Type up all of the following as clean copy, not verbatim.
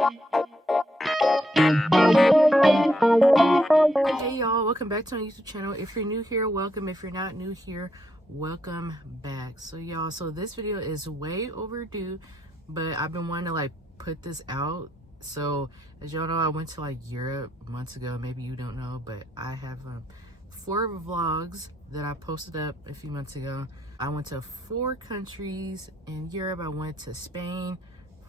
Hey y'all, welcome back to my YouTube channel. If you're new here, welcome. If you're not new here, welcome back. So y'all, this video is way overdue, but I've been wanting to like put this out. So as y'all know, I went to like Europe months ago. Maybe you don't know, but I have 4 vlogs that I posted up a few months ago. I went to 4 countries in Europe. I went to Spain,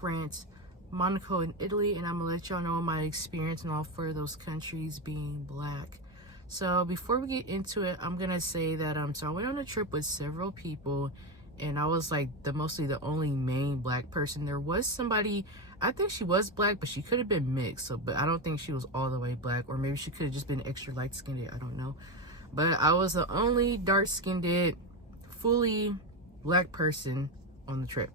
France, Monaco, and Italy, and I'm gonna let y'all know my experience in all 4 of those countries being black. So before we get into it, I'm gonna say that so I went on a trip with several people, and I was like mostly the only main black person. There was somebody, I think she was black, but she could have been mixed. But I don't think she was all the way black, or maybe she could have just been extra light skinned. I don't know. But I was the only dark skinned, fully black person on the trip.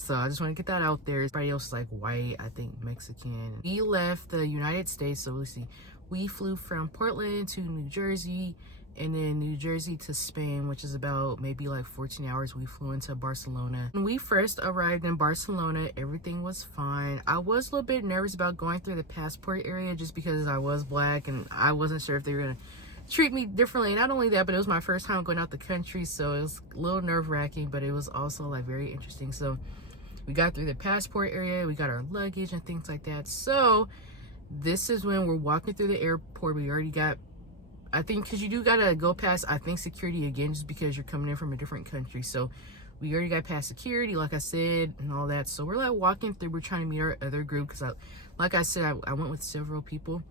So I just want to get that out there. Everybody else is like white, I think Mexican. We left the United States, so let's see. We flew from Portland to New Jersey, and then New Jersey to Spain, which is about maybe like 14 hours. We flew into Barcelona. When we first arrived in Barcelona, everything was fine. I was a little bit nervous about going through the passport area just because I was black and I wasn't sure if they were gonna treat me differently. Not only that, but it was my first time going out the country, so it was a little nerve-wracking, but it was also like very interesting. So we got through the passport area, we got our luggage and things like that. So this is when we're walking through the airport. We already got, I think, because you do gotta go past, I think, security again, just because you're coming in from a different country. So we already got past security, like I said, and all that. So we're like walking through, we're trying to meet our other group, because like I said, I went with several people.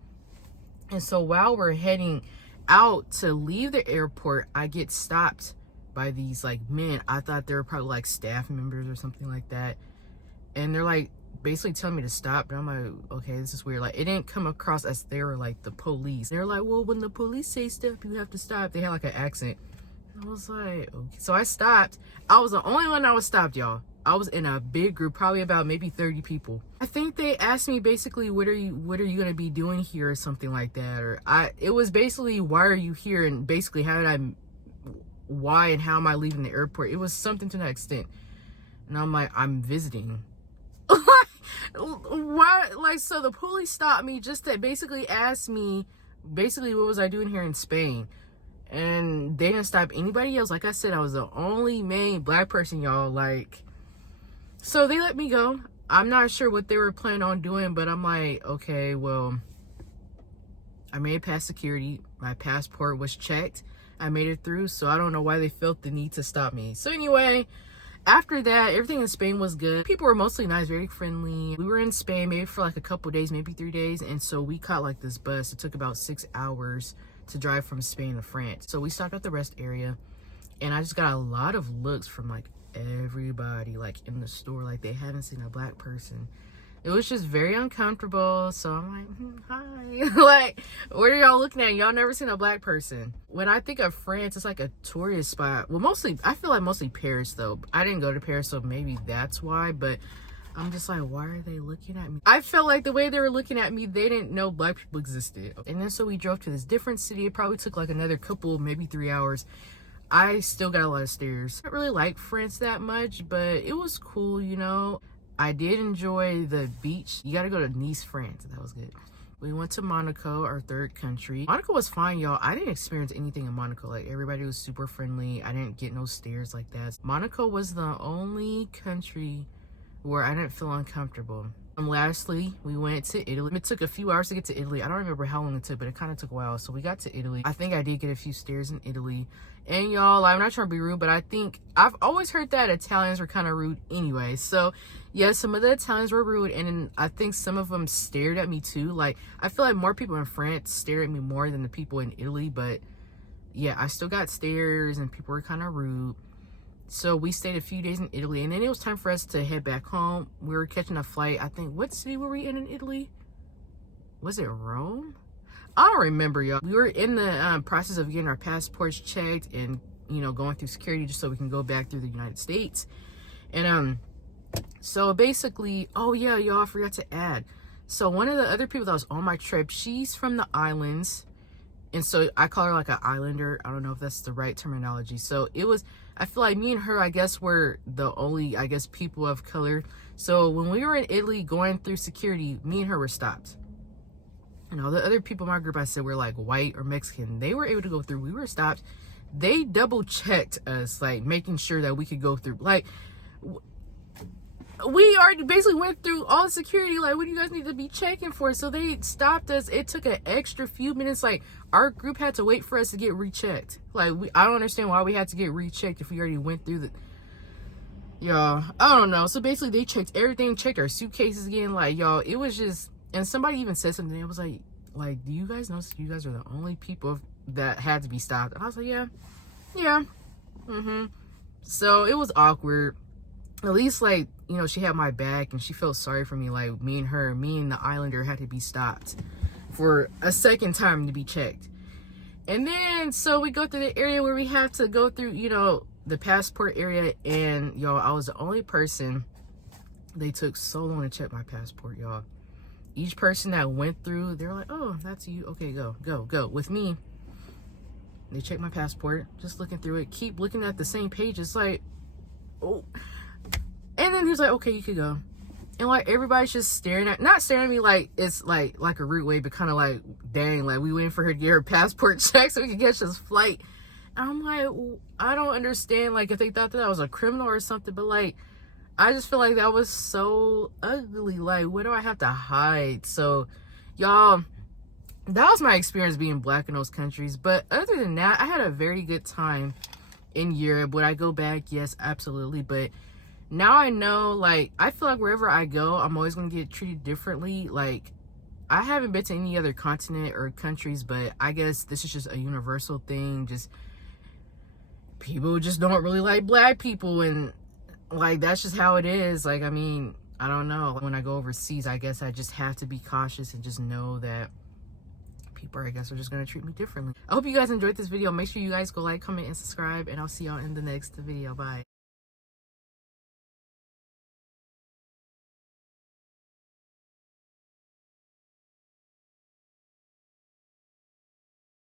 And so while we're heading out to leave the airport, I get stopped by these like men. I thought they were probably like staff members or something like that, and they're like basically telling me to stop, and I'm like, okay, this is weird. Like, it didn't come across as they were like the police. They're like, well, when the police say stop, you have to stop. They had like an accent. I was like, okay. So I stopped. I was the only one that was stopped, y'all. I was in a big group, probably about maybe 30 people. I think they asked me basically, what are you gonna be doing here, or something like that. Or it was basically, why are you here, and basically why and how am I leaving the airport? It was something to that extent. And I'm like, I'm visiting. Why? Like, so the police stopped me just to basically ask me, basically, what was I doing here in Spain? And they didn't stop anybody else. Like I said, I was the only main black person, y'all. Like, so they let me go. I'm not sure what they were planning on doing, but I'm like, okay, well, I made it past security. My passport was checked. I made it through, so I don't know why they felt the need to stop me. So anyway, after that, everything in Spain was good. People were mostly nice, very friendly. We were in Spain maybe for like a couple days, maybe 3 days, and so we caught like this bus. It took about 6 hours to drive from Spain to France. So we stopped at the rest area, and I just got a lot of looks from like everybody, like in the store, like they haven't seen a black person. It was just very uncomfortable. So I'm like, hi. Like, what are y'all looking at? Y'all never seen a black person. When I think of France, it's like a tourist spot. Well, mostly, I feel like mostly Paris, though. I didn't go to Paris, so maybe that's why. But I'm just like, why are they looking at me? I felt like the way they were looking at me, they didn't know black people existed. And then so we drove to this different city. It probably took like another couple, maybe 3 hours. I still got a lot of stairs. I don't really like France that much, but it was cool, you know. I did enjoy the beach. You gotta go to Nice, France. That was good. We went to Monaco, our 3rd country. Monaco was fine, y'all. I didn't experience anything in Monaco. Like, everybody was super friendly. I didn't get no stares like that. Monaco was the only country where I didn't feel uncomfortable. Lastly, we went to Italy. It took a few hours to get to Italy. I don't remember how long it took, but it kind of took a while. So we got to Italy. I think I did get a few stares in Italy. And y'all, I'm not trying to be rude, but I think I've always heard that Italians were kind of rude anyway. So yeah, some of the Italians were rude, and I think some of them stared at me too. Like, I feel like more people in France stared at me more than the people in Italy, but yeah, I still got stares and people were kind of rude. So we stayed a few days in Italy, and then it was time for us to head back home. We were catching a flight. I think, what city were we in Italy? Was it Rome? I don't remember, y'all. We were in the process of getting our passports checked and, you know, going through security just so we can go back through the United States. And so basically, oh yeah, y'all, I forgot to add. So one of the other people that was on my trip, she's from the islands, And so I call her like an islander. I don't know if that's the right terminology. So it was, I feel like me and her, I guess, were the only, I guess, people of color. So when we were in Italy going through security, me and her were stopped. You know, the other people in my group, I said, were like white or Mexican. They were able to go through. We were stopped. They double checked us, like making sure that we could go through. Like, we already basically went through all security. Like, what do you guys need to be checking for? So they stopped us. It took an extra few minutes. Like, our group had to wait for us to get rechecked. Like, I don't understand why we had to get rechecked if we already went through the, y'all, I don't know. So basically they checked everything, checked our suitcases again. Like, y'all, it was just, and somebody even said something. It was like, do you guys notice you guys are the only people that had to be stopped? And I was like, yeah. So it was awkward. At least, like, you know, she had my back and she felt sorry for me. Like, me and the islander had to be stopped for a second time to be checked. And then, so we go through the area where we had to go through, you know, the passport area. And, y'all, I was the only person. They took so long to check my passport, y'all. Each person that went through, they're like, oh, that's you. Okay, go. With me, they checked my passport, just looking through it, keep looking at the same page. It's like, oh. And then he was like, okay, you could go. And like, everybody's just staring not staring at me like it's like a rude way, but kind of like, dang, like we waiting for her to get her passport checked so we could catch this flight. And I'm like, I don't understand, like, if they thought that I was a criminal or something, but like, I just feel like that was so ugly. Like, what do I have to hide? So, y'all, that was my experience being black in those countries. But other than that, I had a very good time in Europe. Would I go back? Yes, absolutely. But now I know, like, I feel like wherever I go, I'm always going to get treated differently. Like, I haven't been to any other continent or countries, but I guess this is just a universal thing. Just, people just don't really like black people, and, like, that's just how it is. Like, I mean, I don't know. When I go overseas, I guess I just have to be cautious and just know that people, I guess, are just going to treat me differently. I hope you guys enjoyed this video. Make sure you guys go like, comment, and subscribe, and I'll see y'all in the next video. Bye.